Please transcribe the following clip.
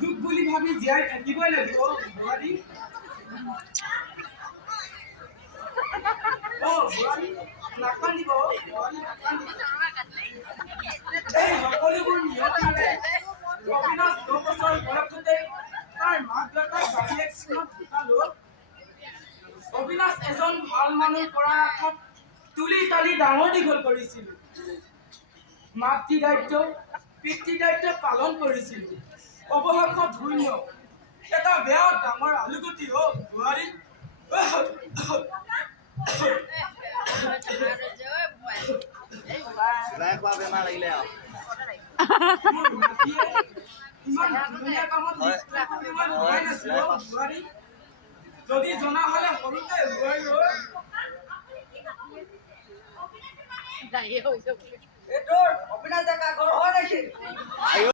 দুখ বুলি ভাবি জীয়াই থাকিবই লাগিব বোৱাৰী। নাকান্দিব এই সকলোবোৰ নিয়তিৰে অবিনাশ 9 বছৰ বয়সতে তাৰ মাক দেউতাক বাহিৰ স্কুলত ঢুকালো। অবিনাশ এজন ভাল মানুহ কৰা আশাত তুলি তালি ডাঙৰ দীঘল কৰিছিলো। মাতৃ দায়িত্ব পিতৃ দায়িত্ব পালন কৰিছিলো। অৱশেষত ধন্য এটা বেয়া ডাঙৰ আলুগুটি বোৱাৰী। যদি জনা হলে সৰুতে অবিনাশ ডেকা ঘৰ হয় নেকি?